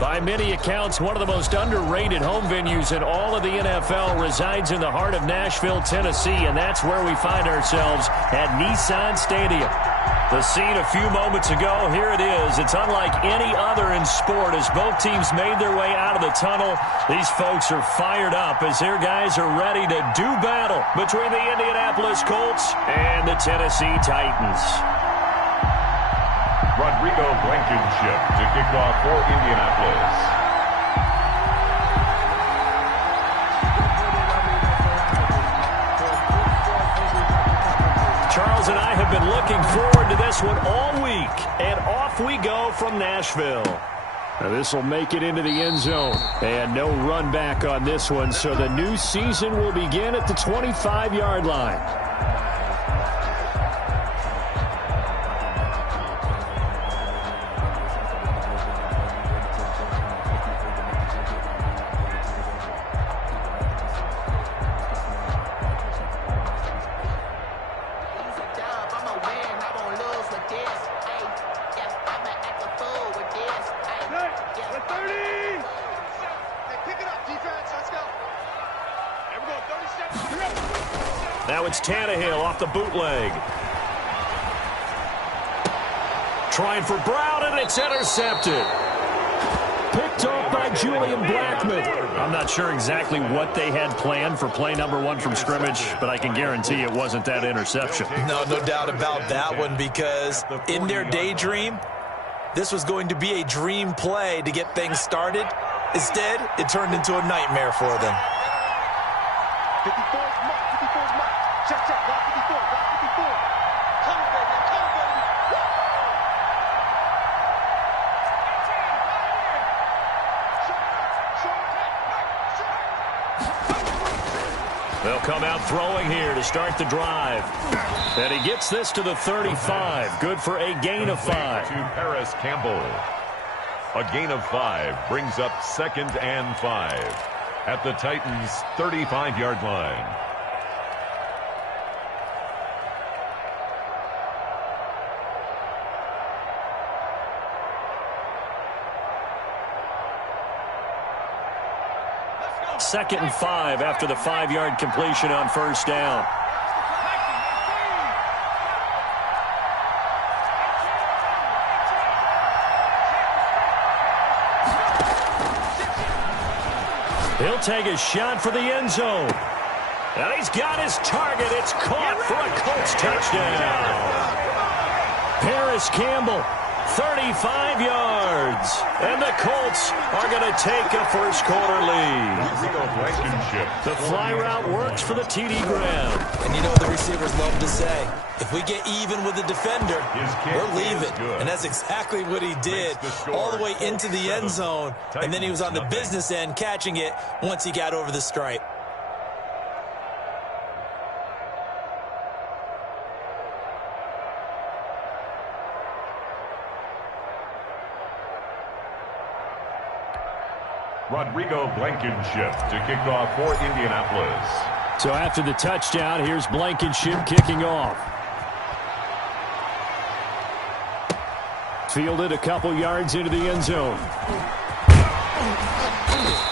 By many accounts, one of the most underrated home venues in all of the NFL resides in the heart of Nashville, Tennessee, and that's where we find ourselves at Nissan Stadium. The scene a few moments ago, here it is. It's unlike any other in sport as both teams made their way out of the tunnel. These folks are fired up as their guys are ready to do battle between the Indianapolis Colts and the Tennessee Titans. Rodrigo Blankenship to kick off for Indianapolis. Charles and I have been looking forward to this one all week, and off we go from Nashville. Now this will make it into the end zone, and no run back on this one, so the new season will begin at the 25-yard line. Now it's Tannehill off the bootleg. Trying for Brown, and it's intercepted. Picked off by Julian Blackmon. I'm not sure exactly what they had planned for play number one from scrimmage, but I can guarantee it wasn't that interception. No doubt about that one, because in their daydream, this was going to be a dream play to get things started. Instead, it turned into a nightmare for them. 54's mark, 54's mark. Check, block 54, block 54. Come, baby, come, baby. They'll come out throwing here to start the drive. And he gets this to the 35. Good for a gain of 5. To Paris Campbell. A gain of 5 brings up 2nd and 5. At the Titans' 35-yard line. Second and 5 after the 5-yard completion on first down. He'll take a shot for the end zone. And he's got his target. It's caught for a Colts touchdown. Paris Campbell, 35 yards. And the Colts are going to take a first-quarter lead. The fly route works for the TD Graham. And you know the receivers love to say, if we get even with the defender, we're leaving. And that's exactly what he did, all the way into the end zone. And then he was on the business end catching it once he got over the stripe. Rodrigo Blankenship to kick off for Indianapolis. So after the touchdown, here's Blankenship kicking off. Fielded a couple yards into the end zone.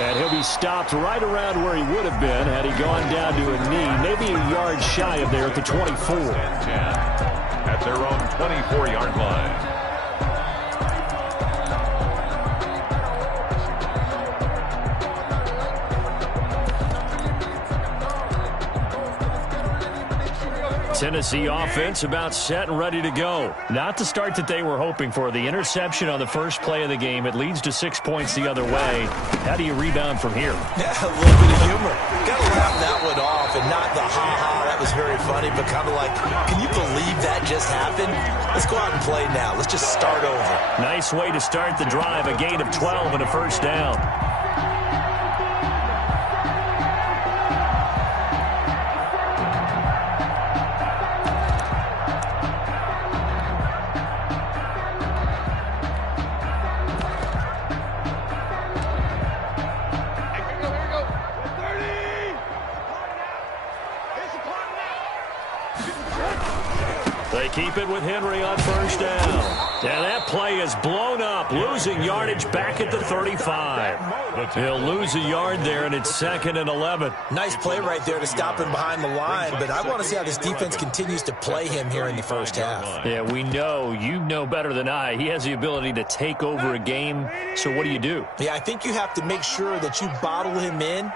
And he'll be stopped right around where he would have been had he gone down to a knee, maybe a yard shy of there at the 24. At their own 24-yard line. Tennessee offense about set and ready to go. Not the start that they were hoping for. The interception on the first play of the game. It leads to 6 points the other way. How do you rebound from here? Yeah, a little bit of humor. Got to laugh that one off and not the ha-ha. That was very funny, but kind of like, can you believe that just happened? Let's go out and play now. Let's just start over. Nice way to start the drive. A gain of 12 and a first down. They keep it with Henry on first down. And that play is blown up, losing yardage back at the 35. He'll lose a yard there, and it's 2nd and 11. Nice play right there to stop him behind the line, but I want to see how this defense continues to play him here in the first half. Yeah, we know. You know better than I. He has the ability to take over a game, so what do? Yeah, I think you have to make sure that you bottle him in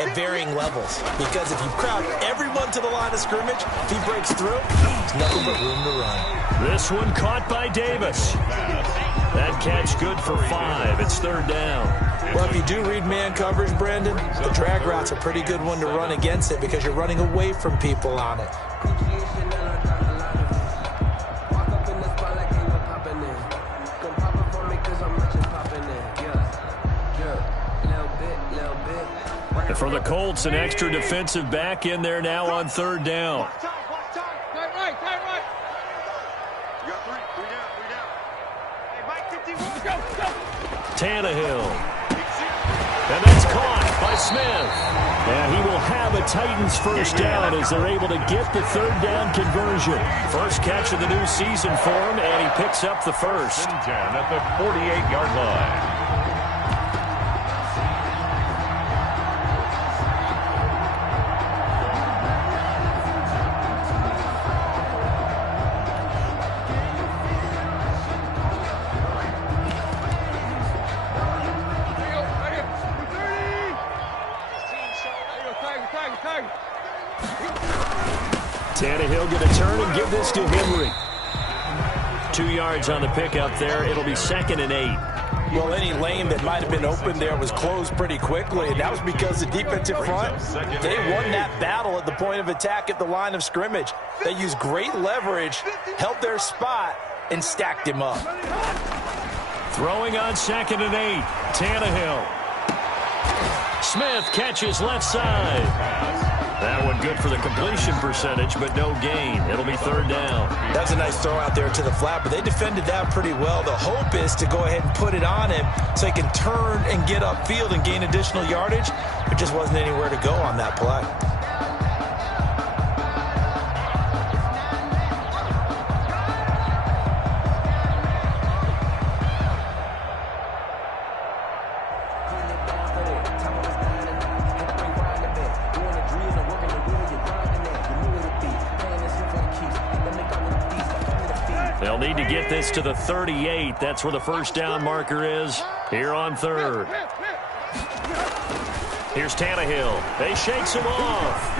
at varying levels, because if you crowd everyone to the line of scrimmage, if he breaks through, there's nothing but room to run. This one caught by Davis. That catch good for 5. It's 3rd down. Well, if you do read man coverage, Brandon, the drag route's a pretty good one to run against it because you're running away from people on it. And for the Colts, an extra defensive back in there now on 3rd down. Tannehill. And that's caught by Smith. And he will have a Titans first down as they're able to get the 3rd down conversion. First catch of the new season for him, and he picks up the first. 10 at the 48-yard line. Tannehill going to turn and give this to Henry. 2 yards on the pickup there. It'll be 2nd and 8. Well, any lane that might have been open there was closed pretty quickly, and that was because the defensive front, they won that battle at the point of attack at the line of scrimmage. They used great leverage, held their spot, and stacked him up. Throwing on 2nd and 8. Tannehill. Smith catches left side. That one good for the completion percentage, but no gain. It'll be 3rd down. That's a nice throw out there to the flat, but they defended that pretty well. The hope is to go ahead and put it on him so he can turn and get upfield and gain additional yardage. There just wasn't anywhere to go on that play. They'll need to get this to the 38. That's where the first down marker is here on 3rd. Here's Tannehill. They shakes him off.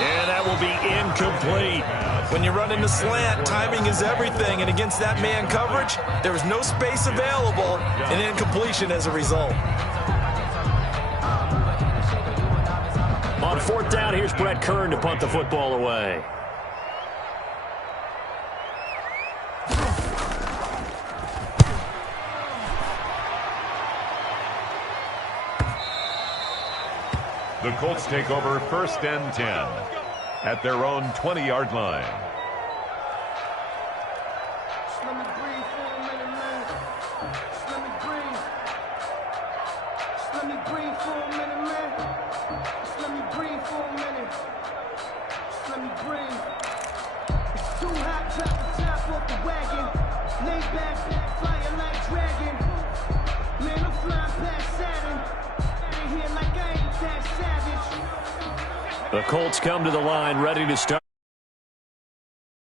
And that will be incomplete. When you run into slant, timing is everything. And against that man coverage, there was no space available and incompletion as a result. On 4th down, here's Brett Kern to punt the football away. The Colts take over 1st and 10 at their own 20-yard line. Let me breathe for a minute, man. Let me breathe. Let me breathe for a minute, man. Let me breathe for a minute. Let me breathe. It's too hot, drop the top off the wagon. Lay back, flying like dragon. Man, I'm flying past Saturn. Out of here like I ain't that savage. The Colts come to the line ready to start.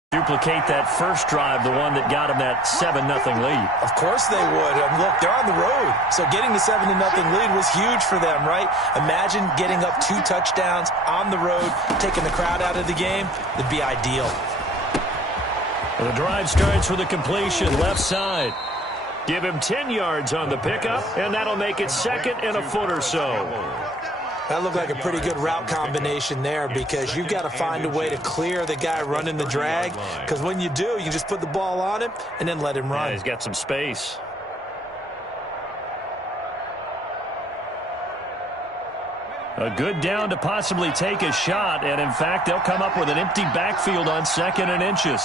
Duplicate that first drive, the one that got him that 7-0 lead. Of course they would. Look, they're on the road. So getting the 7-0 lead was huge for them, right? Imagine getting up 2 touchdowns on the road, taking the crowd out of the game. It'd be ideal. Well, the drive starts with a completion left side. Give him 10 yards on the pickup, and that'll make it 2nd and a foot or so. That looked like a pretty good route combination there because you've got to find a way to clear the guy running the drag, because when you do, you just put the ball on him and then let him run. Yeah, he's got some space. A good down to possibly take a shot, and in fact, they'll come up with an empty backfield on 2nd and inches.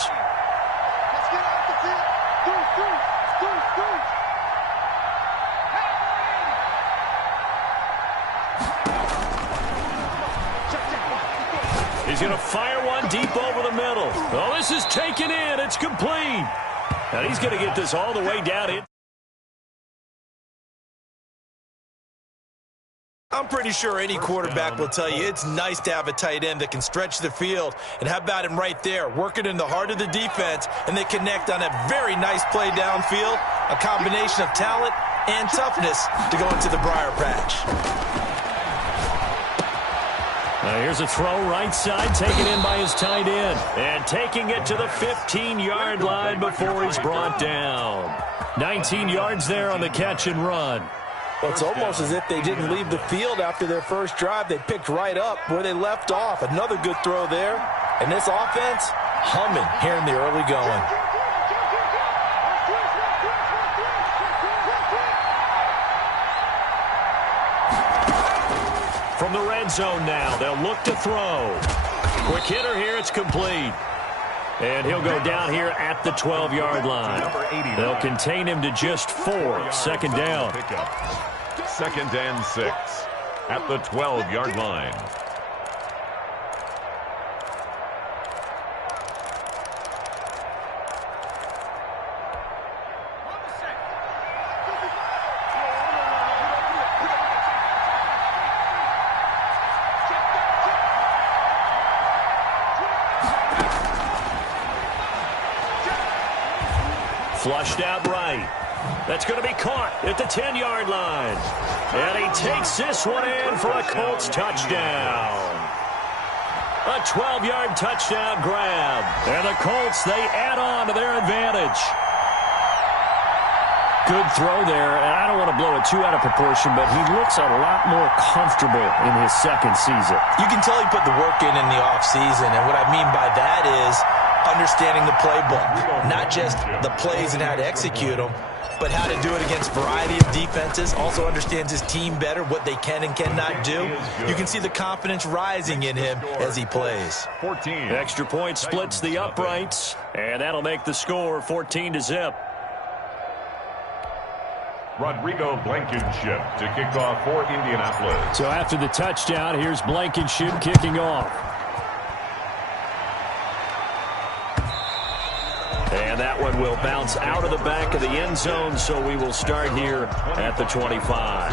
He's going to fire one deep over the middle. Oh, this is taken in. It's complete. And he's going to get this all the way down in. I'm pretty sure any quarterback will tell you it's nice to have a tight end that can stretch the field. And how about him right there, working in the heart of the defense, and they connect on a very nice play downfield, a combination of talent and toughness to go into the briar patch. Here's a throw right side, taken in by his tight end. And taking it to the 15-yard line before he's brought down. 19 yards there on the catch and run. Well, it's almost as if they didn't leave the field after their first drive. They picked right up where they left off. Another good throw there. And this offense, humming here in the early going. From the red zone now, they'll look to throw. Quick hitter here, it's complete. And he'll go down here at the 12-yard line. They'll contain him to just 4. Second down. Second and 6 at the 12-yard line. Flushed out right. That's going to be caught at the 10-yard line. And he takes this one in for a Colts touchdown. A 12-yard touchdown grab. And the Colts, they add on to their advantage. Good throw there. And I don't want to blow it too out of proportion, but he looks a lot more comfortable in his second season. You can tell he put the work in the offseason. And what I mean by that is understanding the playbook, not just the plays and how to execute them, but how to do it against a variety of defenses. Also understands his team better, what they can and cannot do. You can see the confidence rising in him as he plays. 14. Extra point splits the uprights, and that'll make the score 14-0. Rodrigo Blankenship to kick off for Indianapolis. So after the touchdown, here's Blankenship kicking off. And that one will bounce out of the back of the end zone, so we will start here at the 25.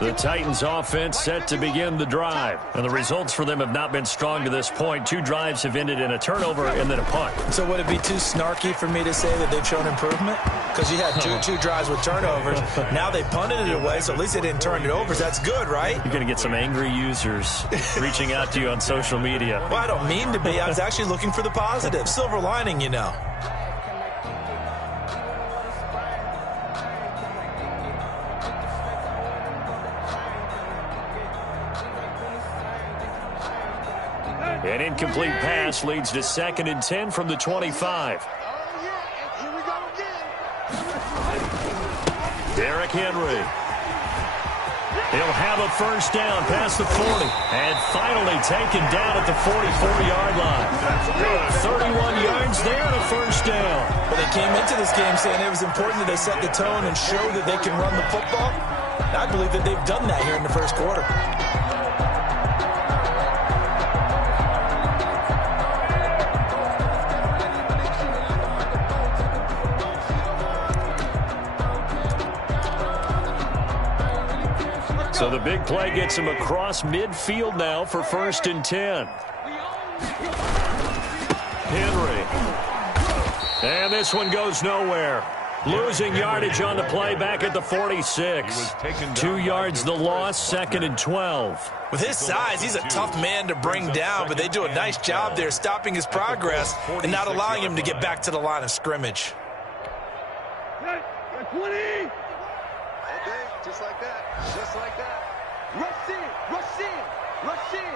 The Titans offense set to begin the drive. And the results for them have not been strong to this point. 2 drives have ended in a turnover and then a punt. So would it be too snarky for me to say that they've shown improvement? Because you had two drives with turnovers. Now they punted it away, so at least they didn't turn it over. So that's good, right? You're going to get some angry users reaching out to you on social media. Well, I don't mean to be. I was actually looking for the positive. Silver lining, you know. An incomplete pass leads to 2nd and 10 from the 25. Derrick Henry. He'll have a first down past the 40. And finally taken down at the 44-yard line. 31 yards there and a first down. Well, they came into this game saying it was important that they set the tone and show that they can run the football. I believe that they've done that here in the first quarter. So the big play gets him across midfield now for 1st and 10. Henry. And this one goes nowhere. Losing yardage on the play back at the 46. 2 yards the loss, 2nd and 12. With his size, he's a tough man to bring down, but they do a nice job there stopping his progress and not allowing him to get back to the line of scrimmage. 20. Okay, just like that. Just like that. Rush in, rush in, rush in.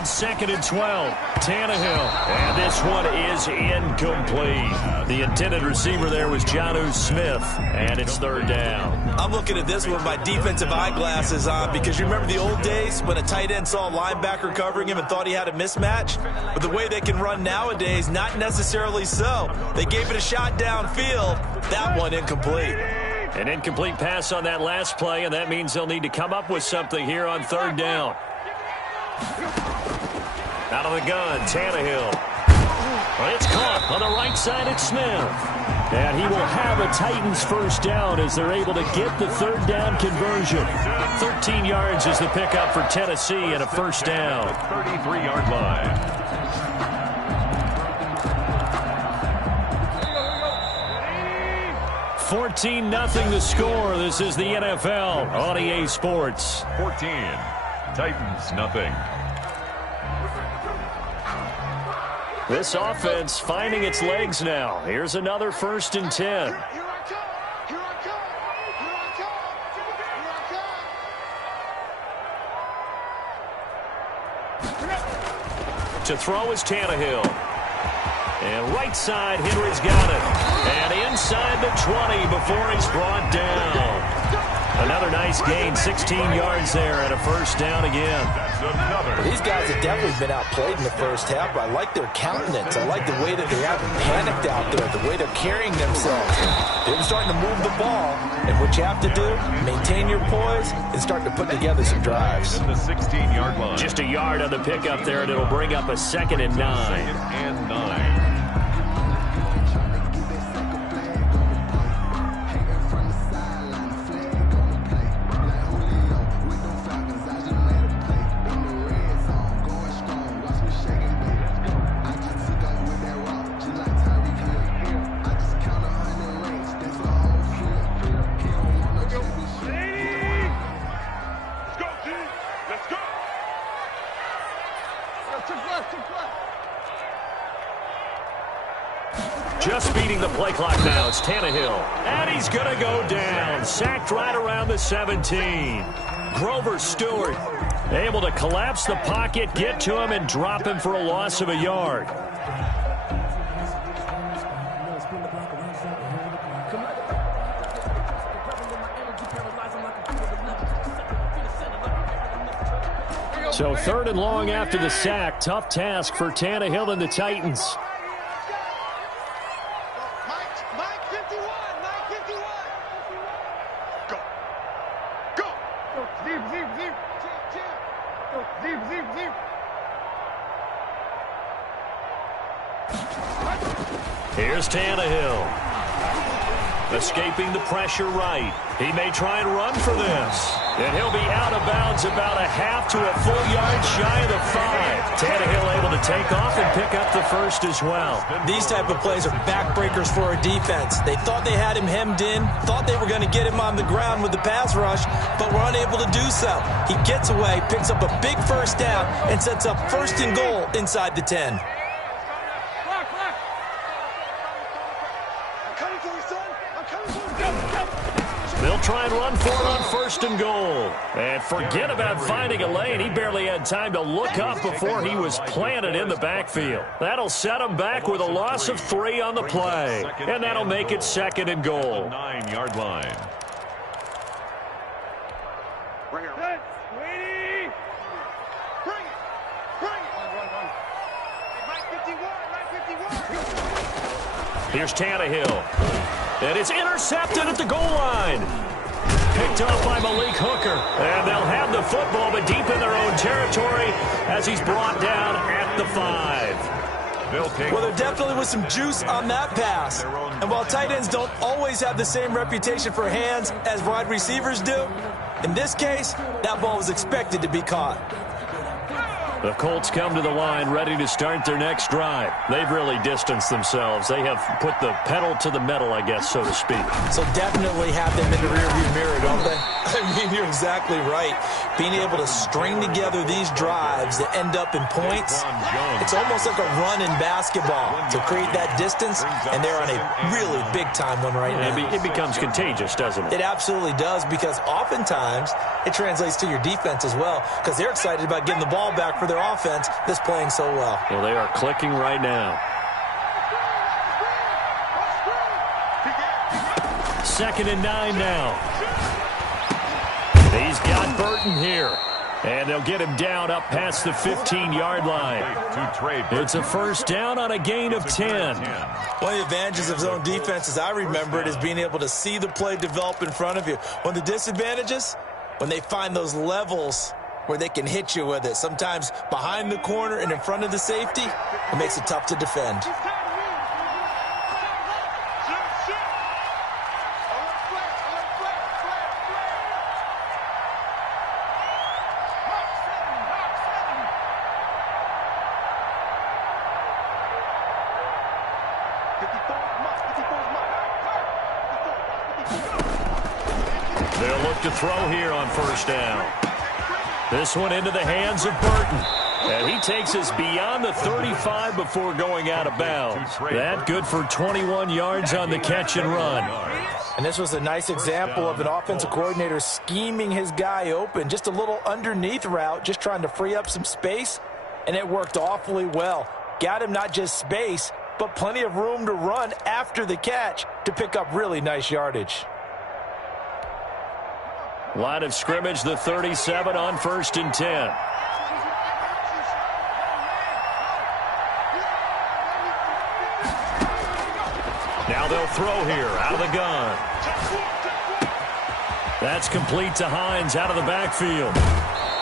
on 2nd and 12. Tannehill. And this one is incomplete. The intended receiver there was Jonnu Smith. And it's 3rd down. I'm looking at this with my defensive eyeglasses on because you remember the old days when a tight end saw a linebacker covering him and thought he had a mismatch? But the way they can run nowadays, not necessarily so. They gave it a shot downfield. That one incomplete. An incomplete pass on that last play, and that means they'll need to come up with something here on 3rd down. Out of the gun, Tannehill. Well, it's caught on the right side. It's Smith. And he will have a Titans 1st down as they're able to get the 3rd down conversion. 13 yards is the pickup for Tennessee and a 1st down. 33-yard line. 14-0 the score. This is the NFL on EA Sports. 14. Titans, nothing. This offense finding its legs now. Here's another 1st and 10. Here I come. Here I come. Here I come. To throw is Tannehill. And right side, Henry's got it. And inside the 20 before he's brought down. Another nice gain, 16 yards there and a 1st down again. Well, these guys have definitely been outplayed in the 1st half, but I like their countenance. I like the way that they haven't panicked out there, the way they're carrying themselves. They're starting to move the ball, and what you have to do, maintain your poise and start to put together some drives. The 16-yard line. Just a yard on the pickup there, and it'll bring up a 2nd and 9. 2nd and 9. Just beating the play clock now. It's Tannehill. And he's going to go down. Sacked right around the 17. Grover Stewart able to collapse the pocket, get to him, and drop him for a loss of a yard. So 3rd and long after the sack. Tough task for Tannehill and the Titans. Here's Tannehill. Escaping the pressure right. He may try and run for this. And he'll be out of bounds about a half to a full yard shy of the 5. Tannehill able to take off and pick up the 1st as well. These type of plays are backbreakers for a defense. They thought they had him hemmed in, thought they were going to get him on the ground with the pass rush, but were unable to do so. He gets away, picks up a big 1st down, and sets up 1st and goal inside the 10. They'll try and run for it on 1st and goal. And forget about finding a lane. He barely had time to look up before he was planted in the backfield. That'll set him back with a loss of 3 on the play. And that'll make it 2nd and goal. 9-yard line. Bring it. Bring it. Bring it. Mike 51. Here's Tannehill. And it's intercepted at the goal line. Picked up by Malik Hooker. And they'll have the football, but deep in their own territory as he's brought down at the 5. Well, there definitely was some juice on that pass. And while tight ends don't always have the same reputation for hands as wide receivers do, in this case, that ball was expected to be caught. The Colts come to the line ready to start their next drive. They've really distanced themselves. They have put the pedal to the metal, I guess, so to speak. So definitely have them in the rearview mirror, don't they? I mean, You're exactly right. Being able to string together these drives that end up in points, it's almost like a run in basketball to create that distance, and they're on a really big-time one right now. It becomes contagious, doesn't it? It absolutely does, because oftentimes it translates to your defense as well, because they're excited about getting the ball back for their offense that's playing so well. Well, they are clicking right now. 2nd and 9 now. He's got Burton here. And they'll get him down up past the 15-yard line. It's a first down on a gain of 10. One of the advantages of zone defense, as I remember it, is being able to see the play develop in front of you. One of the disadvantages, when they find those levels where they can hit you with it, sometimes behind the corner and in front of the safety, it makes it tough to defend. They'll look to throw here on first down. This one into the hands of Burton. And he takes us beyond the 35 before going out of bounds. That good for 21 yards on the catch and run. And this was a nice example of an offensive coordinator scheming his guy open. Just a little underneath route, just trying to free up some space. And it worked awfully well. Got him not just space, but plenty of room to run after the catch to pick up really nice yardage. Line of scrimmage, the 37 on 1st and 10. Now they'll throw here out of the gun. That's complete to Hines out of the backfield.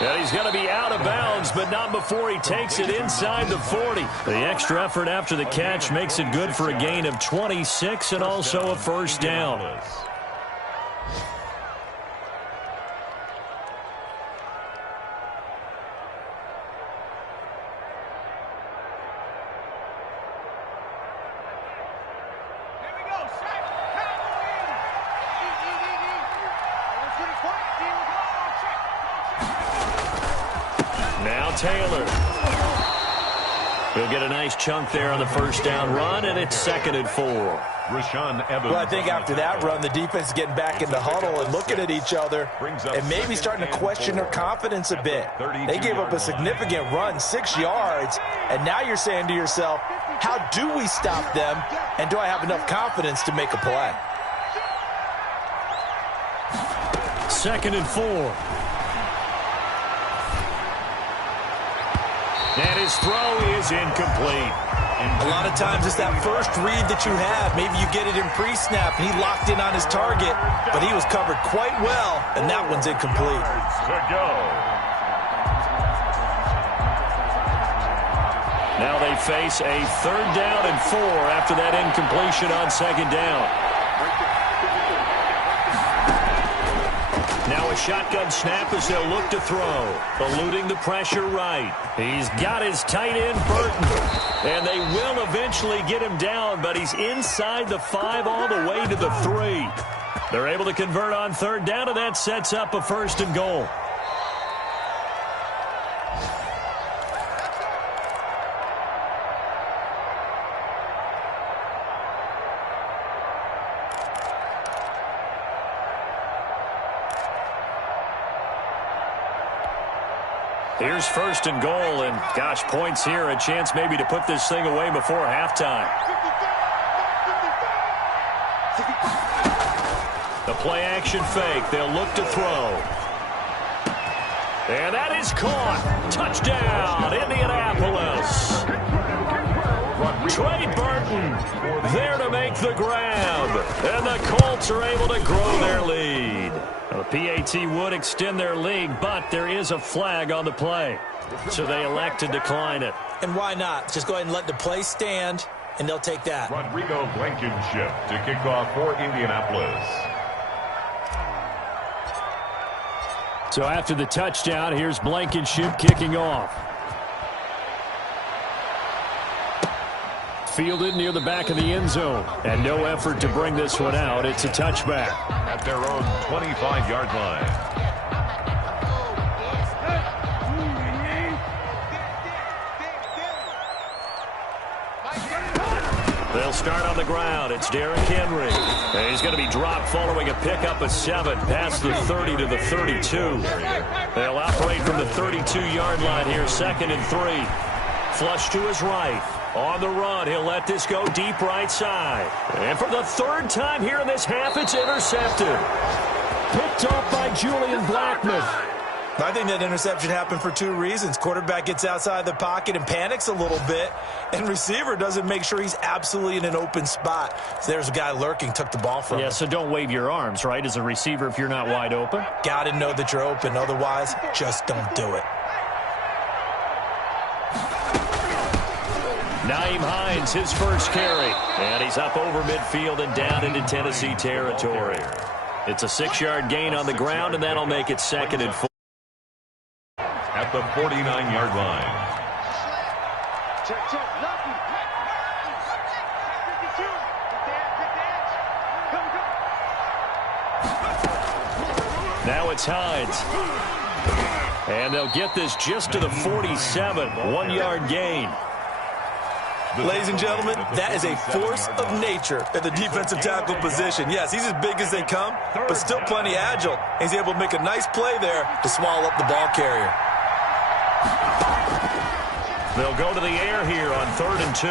And he's going to be out of bounds, but not before he takes it inside the 40. The extra effort after the catch makes it good for a gain of 26 and also a first down. Now Taylor. He'll get a nice chunk there on the first down run, and it's 2nd and 4. Well, I think after that run, the defense is getting back in the huddle and looking at each other and maybe starting to question their confidence a bit. They gave up a significant run, 6 yards, and now you're saying to yourself, how do we stop them, and do I have enough confidence to make a play? 2nd and 4. And his throw is incomplete. A lot of times it's that first read that you have. Maybe you get it in pre-snap, and he locked in on his target, but he was covered quite well, and that one's incomplete. Now they face a 3rd down and 4 after that incompletion on 2nd down. Now a shotgun snap as they'll look to throw. Eluding the pressure right. He's got his tight end, Burton. And they will eventually get him down, but he's inside the 5 all the way to the 3. They're able to convert on 3rd down, and that sets up a 1st and goal. Here's 1st and goal, and gosh, points here, a chance maybe to put this thing away before halftime. The play action fake, they'll look to throw. And that is caught. Touchdown, Indianapolis. Trey Burton there to make the grab. And the Colts are able to grow their lead. The PAT would extend their lead, but there is a flag on the play. So they elect to decline it. And why not? Just go ahead and let the play stand, and they'll take that. Rodrigo Blankenship to kick off for Indianapolis. So after the touchdown, here's Blankenship kicking off. Fielded near the back of the end zone. And no effort to bring this one out. It's a touchback. At their own 25-yard line. They'll start on the ground. It's Derrick Henry. And he's going to be dropped following a pickup of 7 past the 30 to the 32. They'll operate from the 32-yard line here, 2nd and 3. Flush to his right. On the run, he'll let this go deep right side. And for the 3rd time here in this half, it's intercepted. Picked off by Julian Blackmon. I think that interception happened for 2 reasons. Quarterback gets outside the pocket and panics a little bit, and receiver doesn't make sure he's absolutely in an open spot. So there's a guy lurking, took the ball from him. Yeah, so don't wave your arms, right, as a receiver if you're not wide open. Got to know that you're open. Otherwise, just don't do it. Nyheim Hines, his first carry. And he's up over midfield and down into Tennessee territory. It's a 6-yard gain on the ground, and that'll make it 2nd and 4. At the 49-yard line. Now it's Hines. And they'll get this just to the 47. 1-yard gain. Ladies and gentlemen, that is a force of nature at the defensive tackle position. Yes, he's as big as they come, but still plenty agile. He's able to make a nice play there to swallow up the ball carrier. They'll go to the air here on 3rd and 2.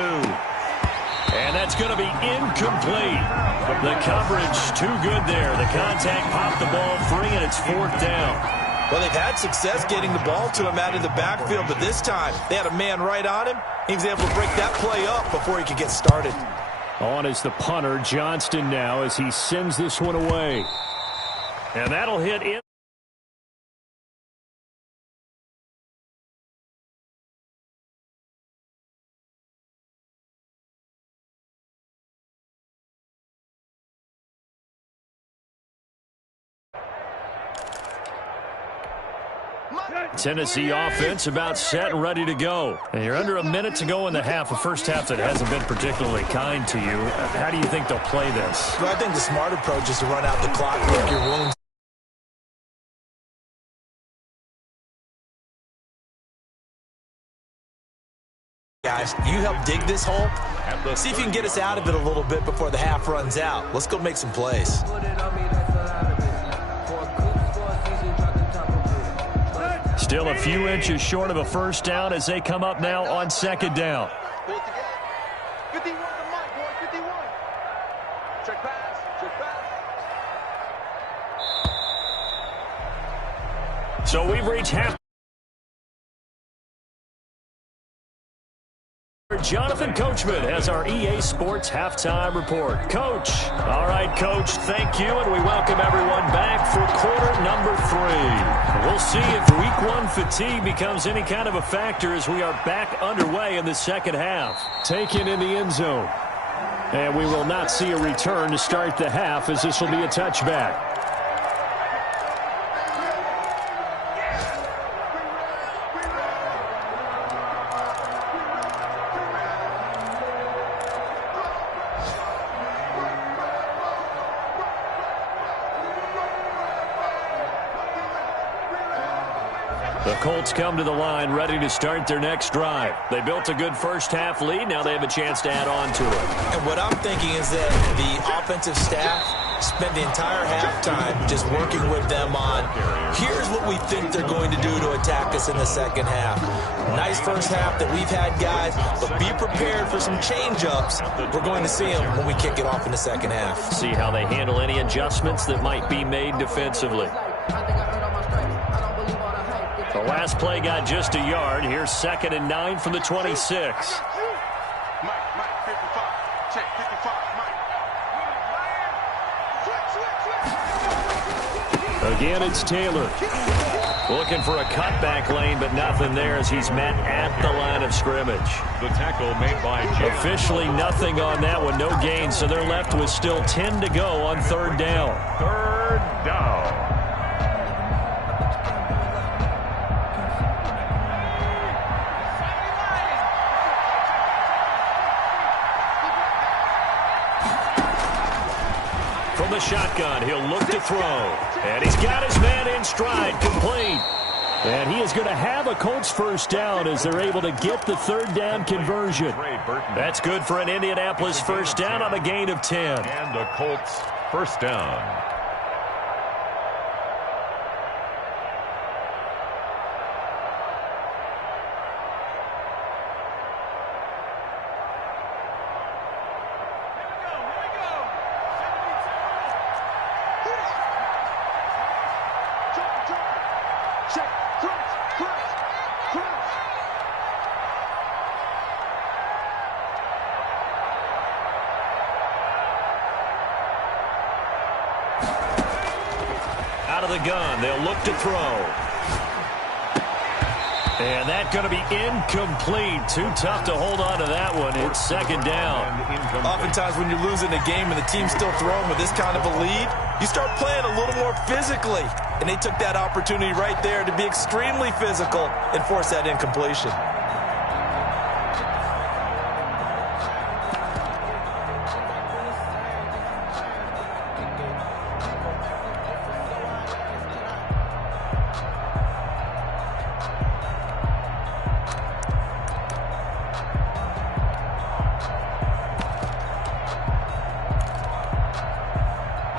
And that's going to be incomplete. The coverage too good there. The contact popped the ball free, and it's 4th down. Well, they've had success getting the ball to him out of the backfield, but this time they had a man right on him. He was able to break that play up before he could get started. On is the punter, Johnston, now as he sends this one away. And that'll hit in. Tennessee offense about set and ready to go. And you're under a minute to go in the half, a first half that hasn't been particularly kind to you. How do you think they'll play this? Well, I think the smart approach is to run out the clock, lick your wounds. Guys, you help dig this hole. See if you can get us out of it a little bit before the half runs out. Let's go make some plays. Still a few inches short of a first down as they come up now on 2nd down. 51 to Mike, boy, 51. Check pass, check pass. So we've reached half. Jonathan Coachman has our EA Sports Halftime Report. Coach. All right, Coach, thank you, and we welcome everyone back for quarter number 3. We'll see if Week 1 fatigue becomes any kind of a factor as we are back underway in the second half. Taken in the end zone. And we will not see a return to start the half as this will be a touchback. The Colts come to the line ready to start their next drive. They built a good first half lead. Now they have a chance to add on to it. And what I'm thinking is that the offensive staff spent the entire halftime just working with them on, here's what we think they're going to do to attack us in the second half. Nice first half that we've had, guys, but be prepared for some change-ups. We're going to see them when we kick it off in the second half. See how they handle any adjustments that might be made defensively. The last play got just a yard. Here's 2nd and 9 from the 26. Mike, 55. Check, 55, Mike. Again, it's Taylor. Looking for a cutback lane, but nothing there as he's met at the line of scrimmage. The tackle made by Jay. Officially nothing on that one, no gain, so they're left with still 10 to go on 3rd down. 3rd down. From the shotgun, he'll look to throw. And he's got his man in stride, complete. And he is going to have a Colts first down as they're able to get the third down conversion. That's good for an Indianapolis first down on a gain of 10. And a Colts first down. Out of the gun, they'll look to throw. And that's going to be incomplete. Too tough to hold on to that one. It's second down. Oftentimes when you're losing a game and the team's still throwing with this kind of a lead, you start playing a little more physically. And they took that opportunity right there to be extremely physical and force that incompletion.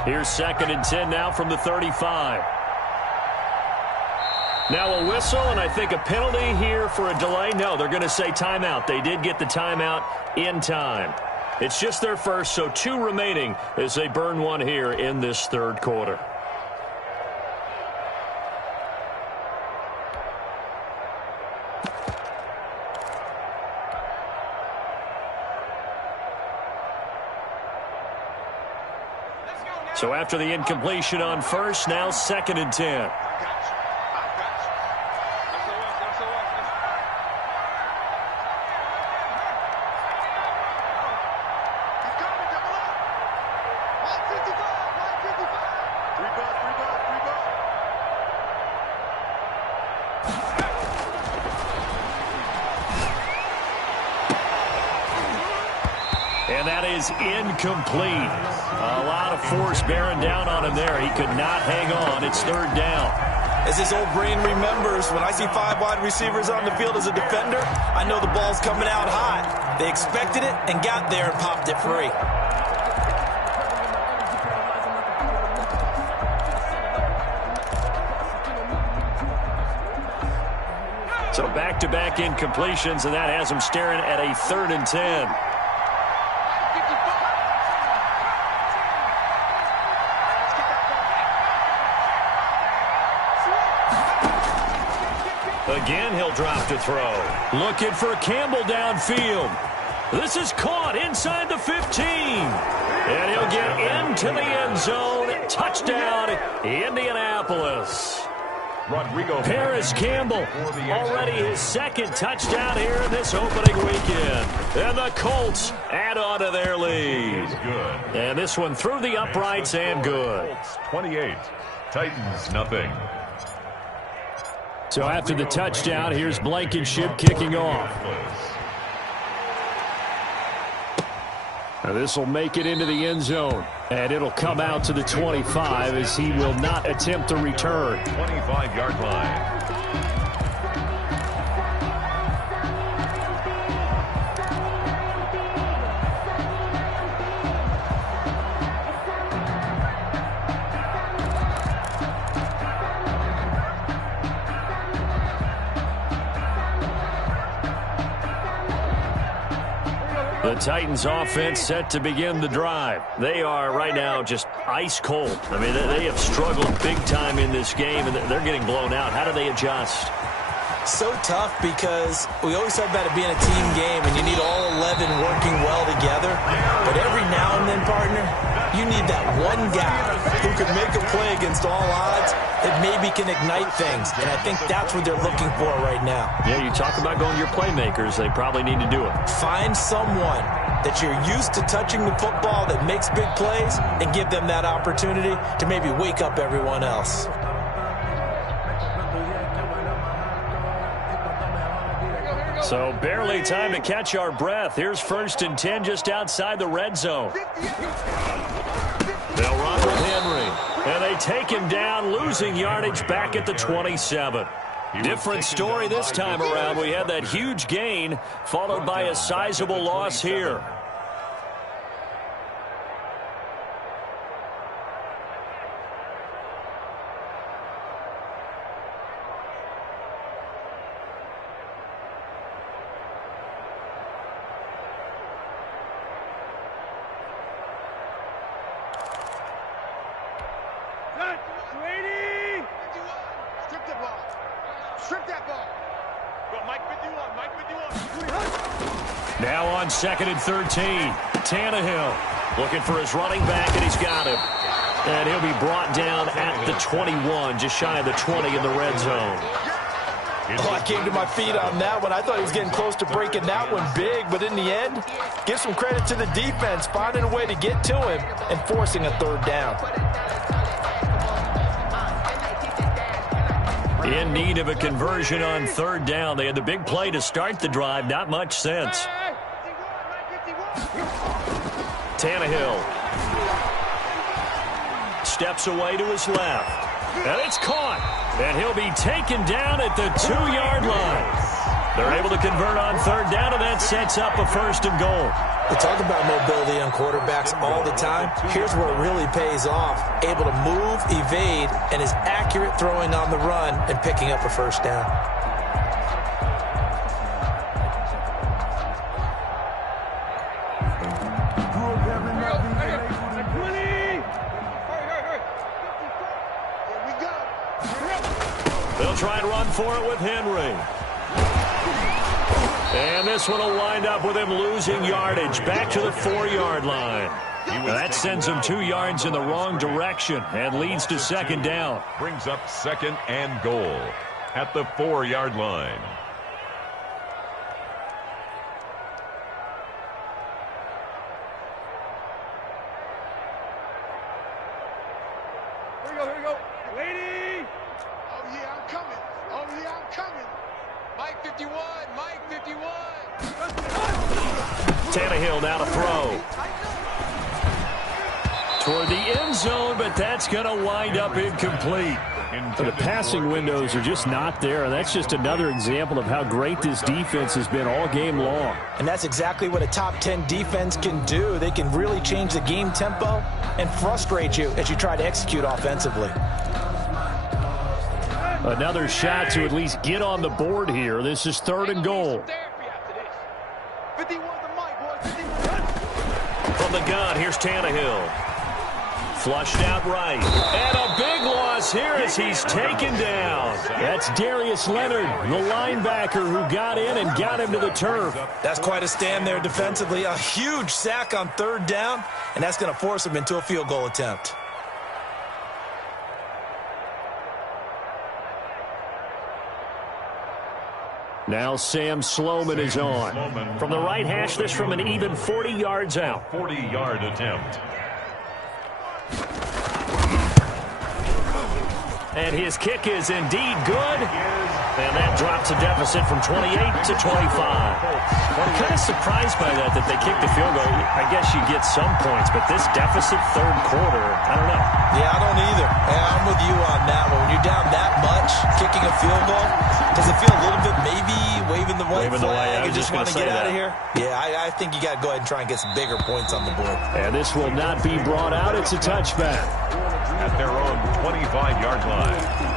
Here's second and 10 now from the 35. Now a whistle, and I think a penalty here for a delay. No, they're going to say timeout. They did get the timeout in time. It's just their first, so 2 remaining as they burn one here in this third quarter. So after the incompletion on first, now second and 10. And that is incomplete. A lot of force bearing down on him there. He could not hang on. It's third down. As his old brain remembers, when I see 5 wide receivers on the field as a defender, I know the ball's coming out hot. They expected it and got there and popped it free. So back-to-back incompletions, and that has him staring at a third and 10. Again, he'll drop to throw. Looking for Campbell downfield. This is caught inside the 15. And he'll get into the end zone. Touchdown, Indianapolis. Rodrigo Paris Campbell, already his second touchdown here in this opening weekend. And the Colts add on to their lead. Good. And this one through the uprights and good. Colts 28, Titans nothing. So after the touchdown, here's Blankenship kicking off. Now this will make it into the end zone. And it'll come out to the 25 as he will not attempt to return. 25-yard line. The Titans offense set to begin the drive. They are right now just ice cold. I mean, they have struggled big time in this game, and they're getting blown out. How do they adjust? So tough because we always talk about it being a team game, and you need all 11 working well together. But every now and then, partner, you need that one guy who can make a play against all odds that maybe can ignite things. And I think that's what they're looking for right now. Yeah, you talk about going to your playmakers. They probably need to do it. Find someone that you're used to touching the football that makes big plays and give them that opportunity to maybe wake up everyone else. So barely time to catch our breath. Here's first and 10 just outside the red zone. They'll run with Henry. And they take him down, losing yardage back at the 27. Different story this time around. We had that huge gain followed by a sizable loss here. Now on 2nd and 13. Tannehill looking for his running back, and he's got him. And he'll be brought down at the 21, just shy of the 20 in the red zone. Oh, I came to my feet on that one. I thought he was getting close to breaking that one big, but in the end, give some credit to the defense, finding a way to get to him and forcing a 3rd down. In need of a conversion on 3rd down. They had the big play to start the drive. Not much sense. Tannehill steps away to his left. And it's caught. And he'll be taken down at the 2-yard line. They're able to convert on 3rd down, and that sets up a 1st and goal. We talk about mobility on quarterbacks all the time. Here's where it really pays off. Able to move, evade, and is accurate throwing on the run and picking up a 1st down. They'll try and run for it with Henry. And this one will wind up with him losing yardage back to the 4-yard line. That sends him 2 yards in the wrong direction and leads to 2nd down. Brings up 2nd and goal at the 4-yard line. Here we go. Waiting. Oh, yeah, I'm coming. Mike 51. Tannehill now to throw. Toward the end zone, but that's going to wind up incomplete. The passing windows are just not there, and that's just another example of how great this defense has been all game long. And that's exactly what a top 10 defense can do. They can really change the game tempo and frustrate you as you try to execute offensively. Another shot to at least get on the board here. This is 3rd and goal. From the gun, here's Tannehill. Flushed out right. And a big loss here as he's taken down. That's Darius Leonard, the linebacker who got in and got him to the turf. That's quite a stand there defensively. A huge sack on 3rd down, and that's going to force him into a field goal attempt. Now Sam Sloman is on. From the right hash, this from an even 40 yards out. 40-yard attempt. And his kick is indeed good. And that drops a deficit from 28 to 25. I'm kind of surprised by that they kicked the field goal. I guess you get some points, but this deficit 3rd quarter, I don't know. Yeah, I don't either. And I'm with you on that one. When you're down that much, kicking a field goal, does it feel a little bit maybe waving the white flag and just want to get out of here? Yeah, I think you got to go ahead and try and get some bigger points on the board. And this will not be brought out. It's a touchback. At their own 25-yard line.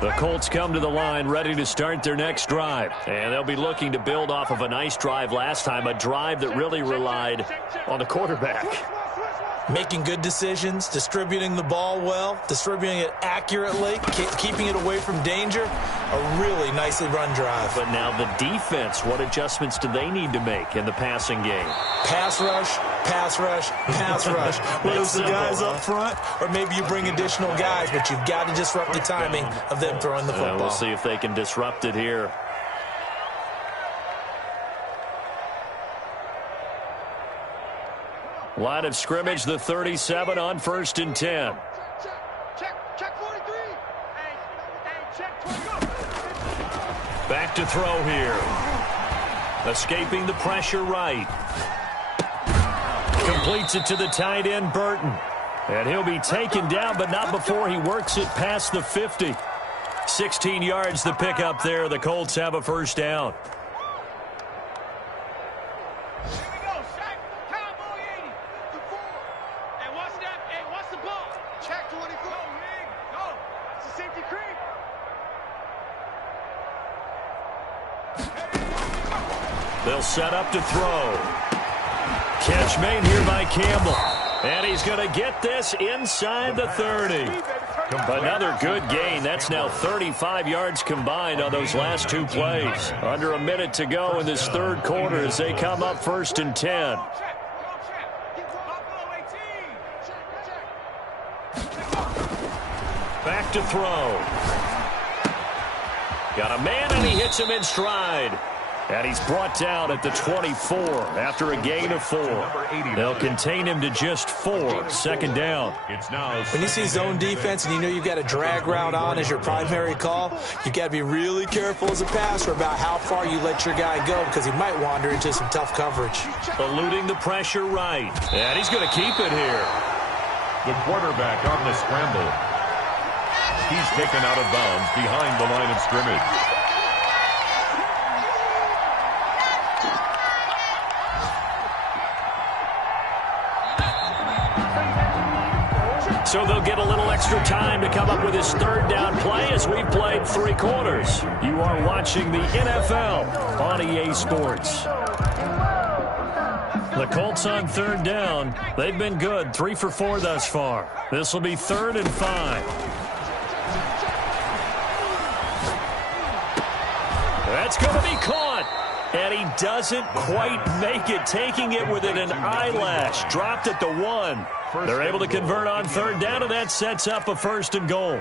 The Colts come to the line ready to start their next drive. And they'll be looking to build off of a nice drive last time, a drive that really relied on the quarterback. Making good decisions, distributing the ball well, distributing it accurately, keeping it away from danger. A really nicely run drive. But now the defense, what adjustments do they need to make in the passing game? Pass rush, pass rush, pass rush. Whether it's the guys up front or maybe you bring additional guys, but you've got to disrupt the timing of them throwing the football. We'll see if they can disrupt it here. Line of scrimmage, the 37 on 1st and 10. Check 43. Back to throw here. Escaping the pressure right. Completes it to the tight end, Burton. And he'll be taken down, but not before he works it past the 50. 16 yards the pickup there. The Colts have a first down. They'll set up to throw. Catch made here by Campbell. And he's going to get this inside the 30. Another good gain. That's now 35 yards combined on those last two plays. Under a minute to go in this third quarter as they come up 1st and 10. Back to throw. Got a man, and he hits him in stride. And he's brought down at the 24 after a gain of 4. They'll contain him to just 4. Second down. When you see zone defense and you know you've got a drag route on as your primary call, you've got to be really careful as a passer about how far you let your guy go because he might wander into some tough coverage. Eluding the pressure right. And he's going to keep it here. The quarterback on the scramble. He's taken out of bounds behind the line of scrimmage. So they'll get a little extra time to come up with his third down play as we've played 3 quarters. You are watching the NFL on EA Sports. The Colts on third down. They've been good, 3 for 4 thus far. This will be 3rd and 5. That's going to be caught. And he doesn't quite make it, taking it within an eyelash. Dropped at the 1. They're able to convert on third down, and that sets up a 1st and goal.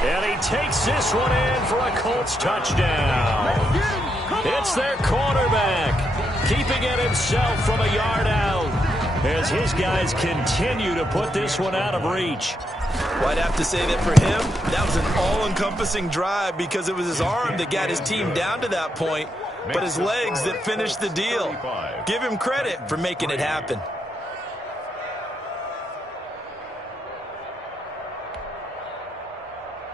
And he takes this one in for a Colts touchdown. It's their quarterback, keeping it himself from a yard out, as his guys continue to put this one out of reach. Well, I'd have to say that for him, that was an all-encompassing drive because it was his arm that got his team down to that point, but his legs that finished the deal. Give him credit for making it happen.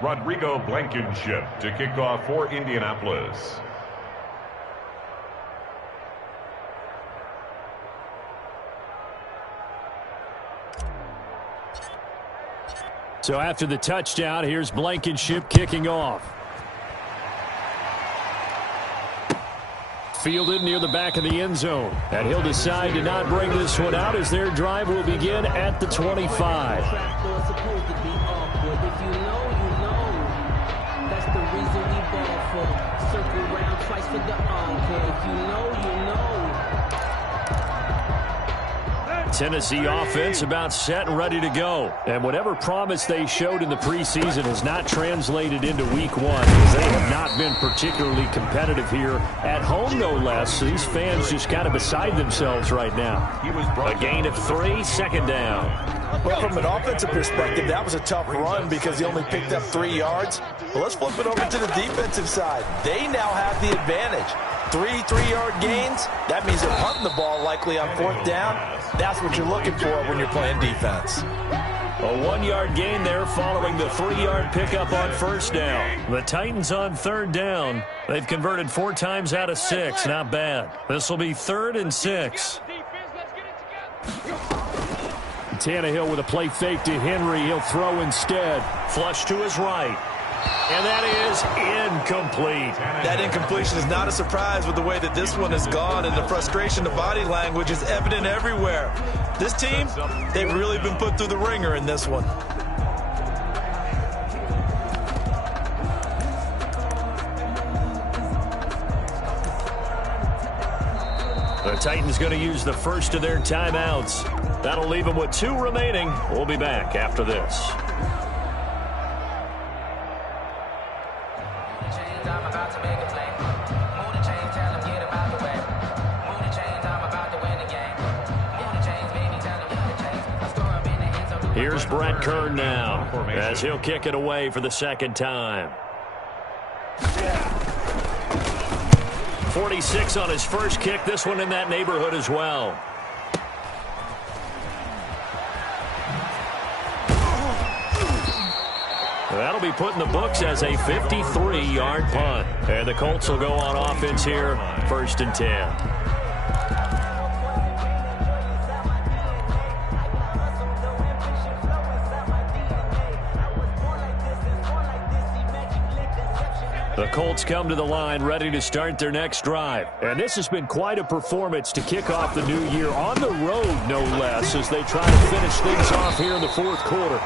Rodrigo Blankenship to kick off for Indianapolis. So after the touchdown, here's Blankenship kicking off. Fielded near the back of the end zone. And he'll decide to not bring this one out as their drive will begin at the 25. Tennessee offense about set and ready to go. And whatever promise they showed in the preseason has not translated into week 1 as they have not been particularly competitive here at home, no less. So these fans just kind of beside themselves right now. A gain of 3, second down. Well, from an offensive perspective, that was a tough run because he only picked up 3 yards. Well, let's flip it over to the defensive side. They now have the advantage. 3 3-yard gains, that means they're punting the ball likely on 4th down. That's what you're looking for when you're playing defense. A 1-yard gain there following the 3-yard pickup on 1st down. The Titans on 3rd down. They've converted 4 times out of 6. Not bad. This will be 3rd and 6. Tannehill with a play fake to Henry. He'll throw instead. Flush to his right. And that is incomplete. That incompletion is not a surprise with the way that this one has gone, and the frustration, the body language is evident everywhere. This team, they've really been put through the ringer in this one. The Titans going to use the first of their timeouts. That'll leave them with 2 remaining. We'll be back after this. Here's Brett Kern now as he'll kick it away for the second time. 46 on his first kick. This one in that neighborhood as well. That'll be put in the books as a 53-yard punt. And the Colts will go on offense here, 1st and 10. The Colts come to the line ready to start their next drive. And this has been quite a performance to kick off the new year on the road, no less, as they try to finish things off here in the 4th quarter.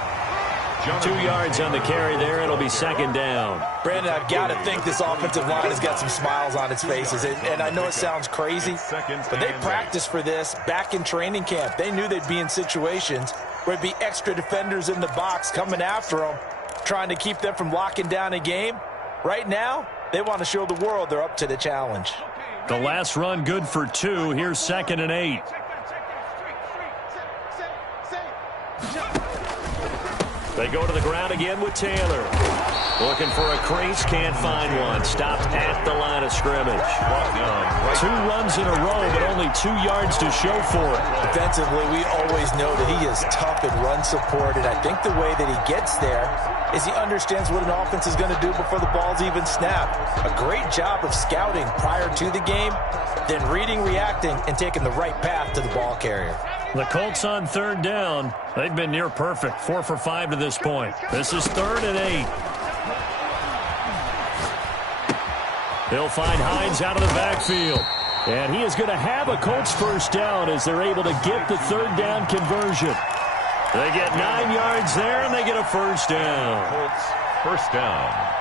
2 yards on the carry there. It'll be 2nd down. Brandon, I've got to think this offensive line has got some smiles on its faces. And I know it sounds crazy, but they practiced for this back in training camp. They knew they'd be in situations where it'd be extra defenders in the box coming after them, trying to keep them from locking down a game. Right now, they want to show the world they're up to the challenge. The last run good for 2. Here's 2nd and 8. They go to the ground again with Taylor. Looking for a crease, can't find one. Stopped at the line of scrimmage. 2 runs in a row, but only 2 yards to show for it. Defensively, we always know that he is tough in run support, and I think the way that he gets there is he understands what an offense is going to do before the ball's even snapped. A great job of scouting prior to the game, then reading, reacting, and taking the right path to the ball carrier. The Colts on 3rd down. They've been near perfect, 4 for 5 to this point. This is 3rd and 8. He'll find Hines out of the backfield. And he is going to have a Colts 1st down as they're able to get the 3rd down conversion. They get 9 yards there, and they get a 1st down. Colts 1st down.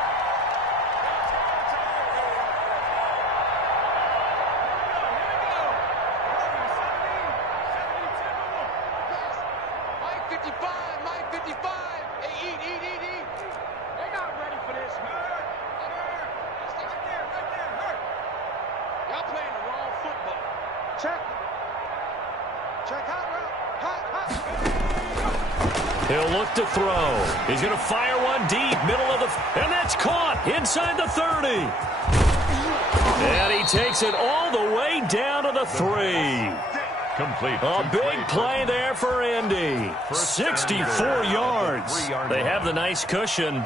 He'll look to throw. He's going to fire one deep, middle of the... And that's caught inside the 30. And he takes it all the way down to the 3. Complete. A big play there for Indy. 64 yards. They have the nice cushion.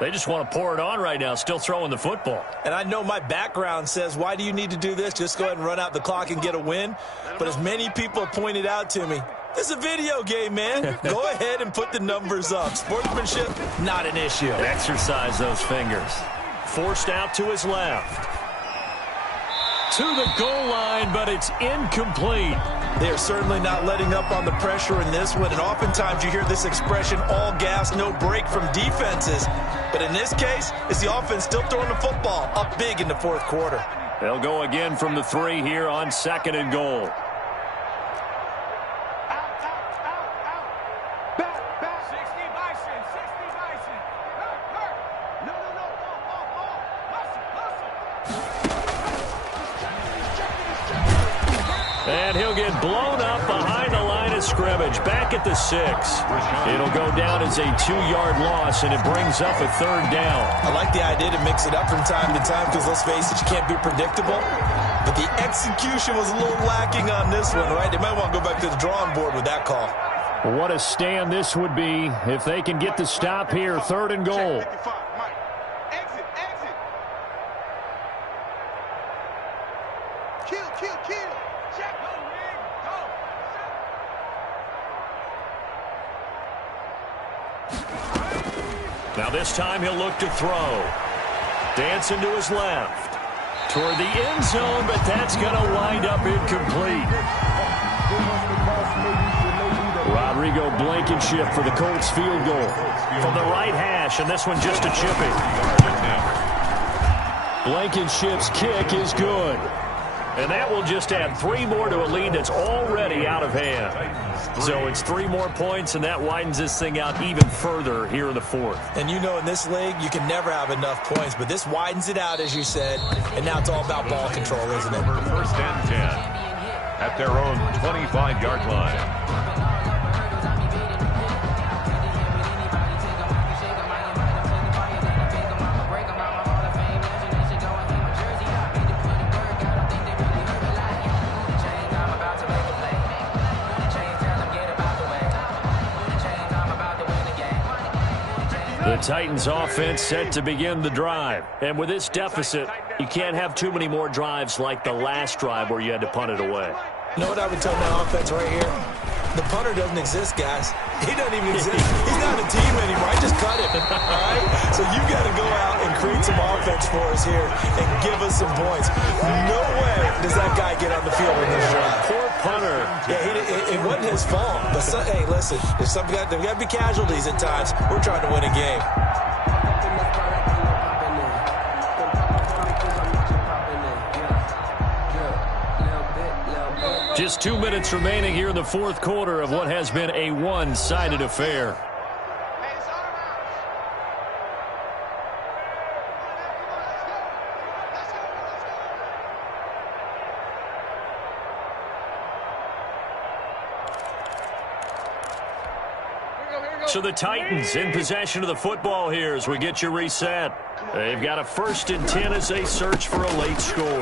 They just want to pour it on right now, still throwing the football. And I know my background says, why do you need to do this? Just go ahead and run out the clock and get a win. But as many people pointed out to me, this is a video game, man. Go ahead and put the numbers up. Sportsmanship, not an issue. Exercise those fingers. Forced out to his left. To the goal line, but it's incomplete. They're certainly not letting up on the pressure in this one, and oftentimes you hear this expression, all gas, no break from defenses. But in this case, it's the offense still throwing the football up big in the 4th quarter. They'll go again from the 3 here on 2nd and goal. And he'll get blown up behind the line of scrimmage, back at the 6. It'll go down as a 2-yard loss, and it brings up a 3rd down. I like the idea to mix it up from time to time because, let's face it, you can't be predictable. But the execution was a little lacking on this one, right? They might want to go back to the drawing board with that call. What a stand this would be if they can get the stop here, 3rd and goal. Now this time he'll look to throw. Dancing to his left. Toward the end zone, but that's going to wind up incomplete. Rodrigo Blankenship for the Colts field goal. From the right hash, and this one just a chipping. Blankenship's kick is good. And that will just add 3 more to a lead that's already out of hand. So it's 3 more points, and that widens this thing out even further here in the 4th. And you know, in this league, you can never have enough points, but this widens it out, as you said, and now it's all about ball control, isn't it? 1st and 10 at their own 25-yard line. The Titans offense set to begin the drive. And with this deficit, you can't have too many more drives like the last drive where you had to punt it away. You know what I would tell my offense right here? The punter doesn't exist, guys. He doesn't even exist. He's not a team anymore. I just cut him, all right? So you got to go out and create some offense for us here and give us some points. No way does that guy get on the field in this drive. Poor punter. Yeah, it wasn't his fault. But, hey, listen, there's got to be casualties at times. We're trying to win a game. Just 2 minutes remaining here in the fourth quarter of what has been a one-sided affair. So the Titans in possession of the football here as we get you reset. They've got a 1st and 10 as they search for a late score.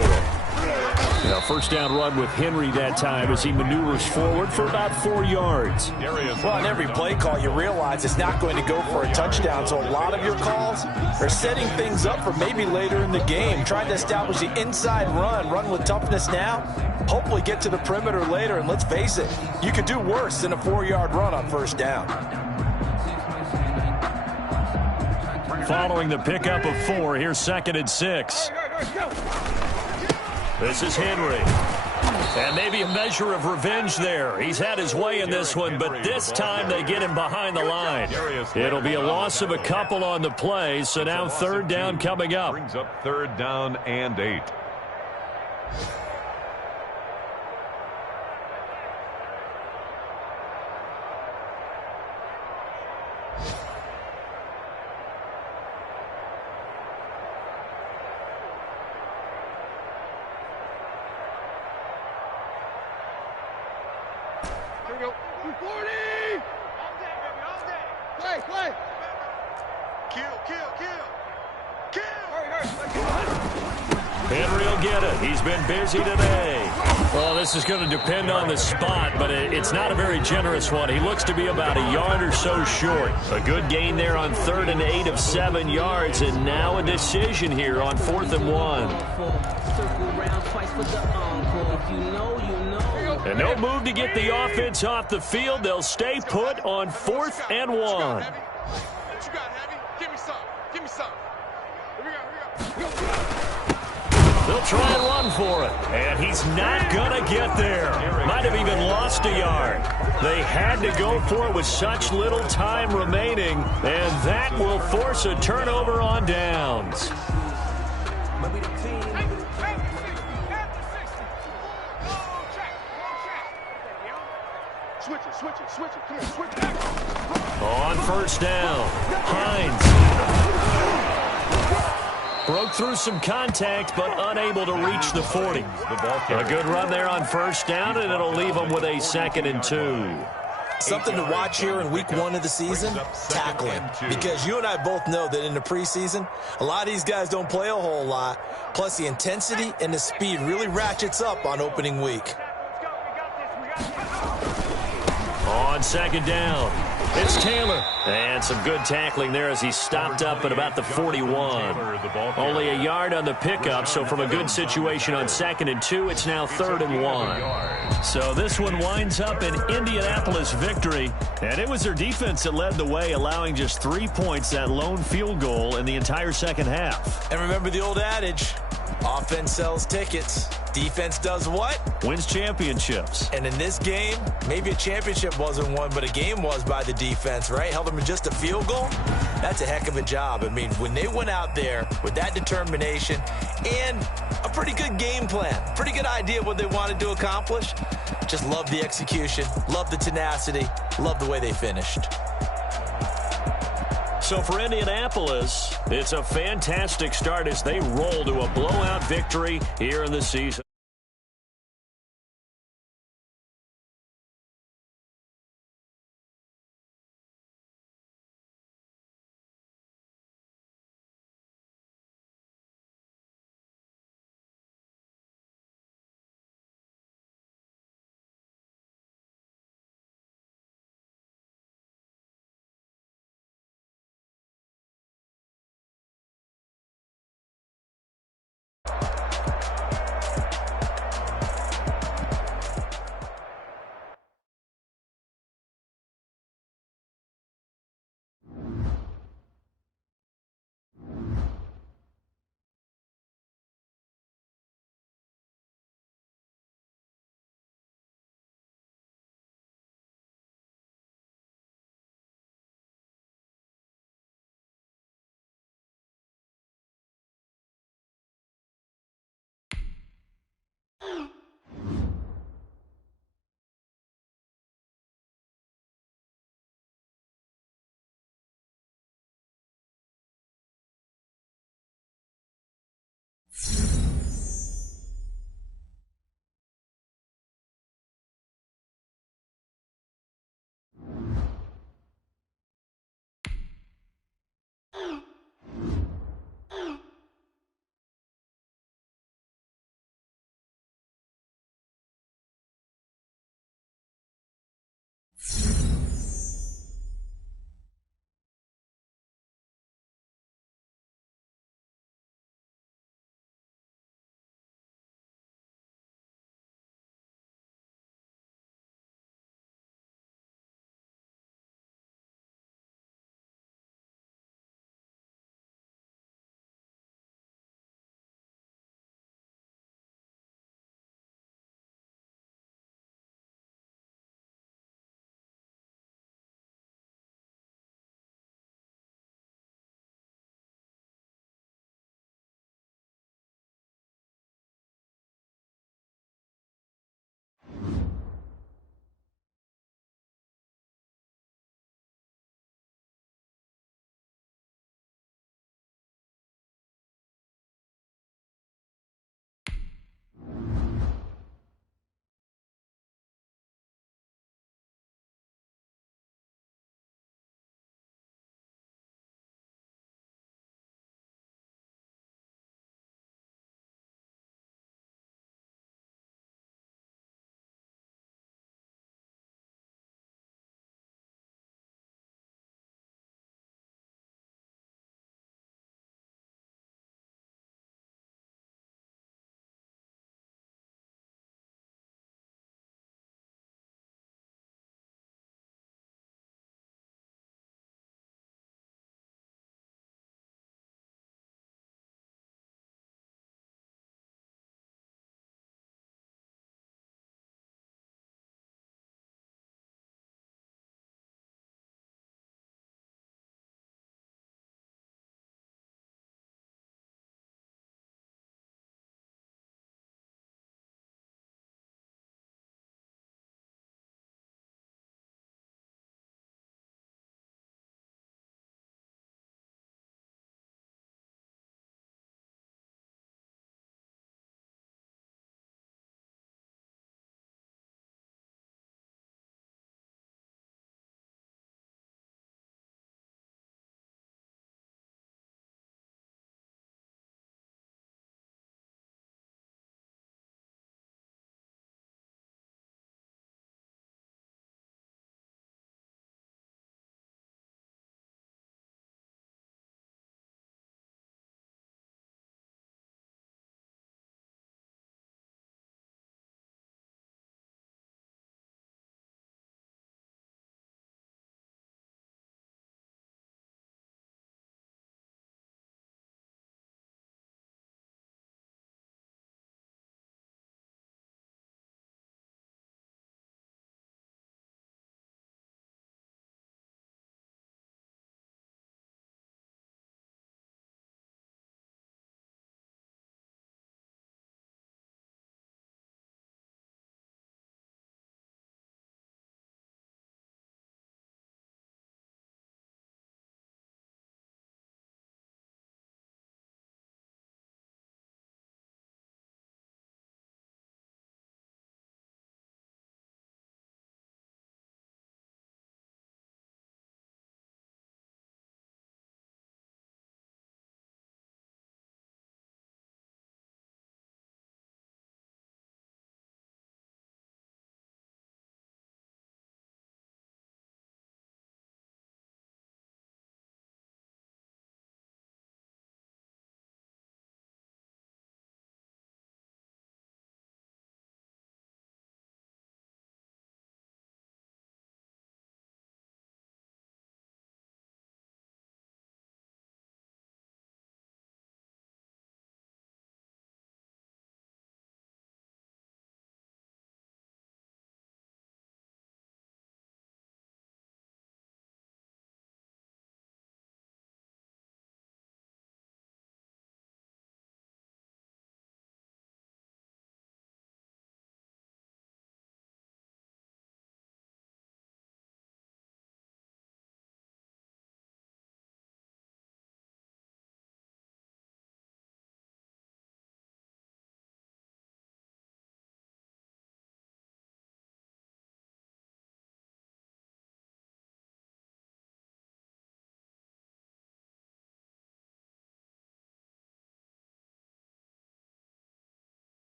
Now, first down run with Henry that time as he maneuvers forward for about 4 yards. Well, on every play call, you realize it's not going to go for a touchdown. So a lot of your calls are setting things up for maybe later in the game, trying to establish the inside run with toughness now, hopefully get to the perimeter later. And let's face it, you could do worse than a 4-yard run on first down. Following the pickup of 4, here's 2nd and 6. This is Henry. And maybe a measure of revenge there. He's had his way in this one, but this time they get him behind the line. It'll be a loss of a couple on the play, so now 3rd down coming up. Brings up 3rd down and 8. Henry will get it. He's been busy today. Well, this is going to depend on the spot, but it's not a very generous one. He looks to be about a yard or so short. A good gain there on 3rd and 8 of 7 yards, and now a decision here on 4th and 1. And no move to get the offense off the field. They'll stay put on 4th and 1. What you got, Heavy? Give me some. Give me some. Here we go. They'll try and run for it. And he's not going to get there. Might have even lost a yard. They had to go for it with such little time remaining. And that will force a turnover on downs. Switch it. Come on, switch it. On 1st down, Hines broke through some contact, but unable to reach the 40. A good run there on 1st down, and it'll leave them with a 2nd and 2. Something to watch here in week 1 of the season, tackling. Because you and I both know that in the preseason, a lot of these guys don't play a whole lot. Plus, the intensity and the speed really ratchets up on opening week. On 2nd down, it's Taylor. And some good tackling there as he stopped up at about the 41. Only a yard on the pickup, so from a good situation on 2nd and 2, it's now 3rd and 1. So this one winds up an Indianapolis victory, and it was their defense that led the way, allowing just 3 points, that lone field goal in the entire second half. And remember the old adage, offense sells tickets. Defense does what? Wins championships. And in this game, maybe a championship wasn't won, but a game was by the defense, right? Held them in just a field goal. That's a heck of a job. I mean, when they went out there with that determination and a pretty good game plan, pretty good idea of what they wanted to accomplish, just love the execution, love the tenacity, love the way they finished. So for Indianapolis, it's a fantastic start as they roll to a blowout victory here in the season. Bye.